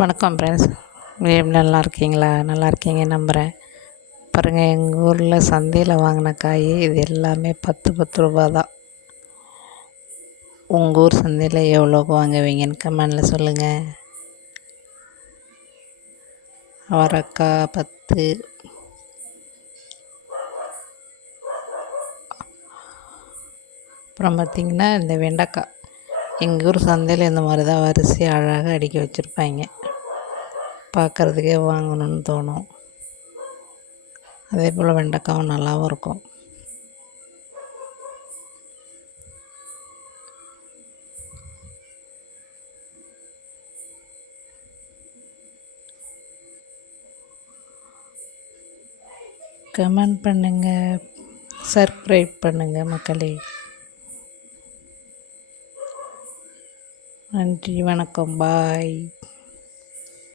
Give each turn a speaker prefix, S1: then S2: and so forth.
S1: வணக்கம் ஃப்ரெண்ட்ஸ் எப்படி நல்லா இருக்கீங்களா? நல்லா இருக்கீங்க நம்புகிறேன் பாருங்கள் எங்கள் ஊரில் சந்தையில் வாங்கின காய் இது எல்லாமே பத்து பத்து ரூபா தான் உங்கள் ஊர் சந்தையில் எவ்வளோக்கு வாங்குவீங்கன்னு கமெண்டில் சொல்லுங்கள் அவரக்காய் பத்து. அப்புறம் பார்த்திங்கன்னா இந்த வெண்டைக்காய். எங்கள் ஊர் சந்தையில் இந்த மாதிரி தான் வரிசையாக அழகாக அடிக்க வச்சுருப்பாங்க. பார்க்குறதுக்கே வாங்கணும்னு தோணும். அதே போல் வெண்டைக்காவும் நல்லாவும் இருக்கும். கமெண்ட் பண்ணுங்கள் சப்ஸ்கிரைப் பண்ணுங்கள் மக்களே. நன்றி வணக்கம். பாய்.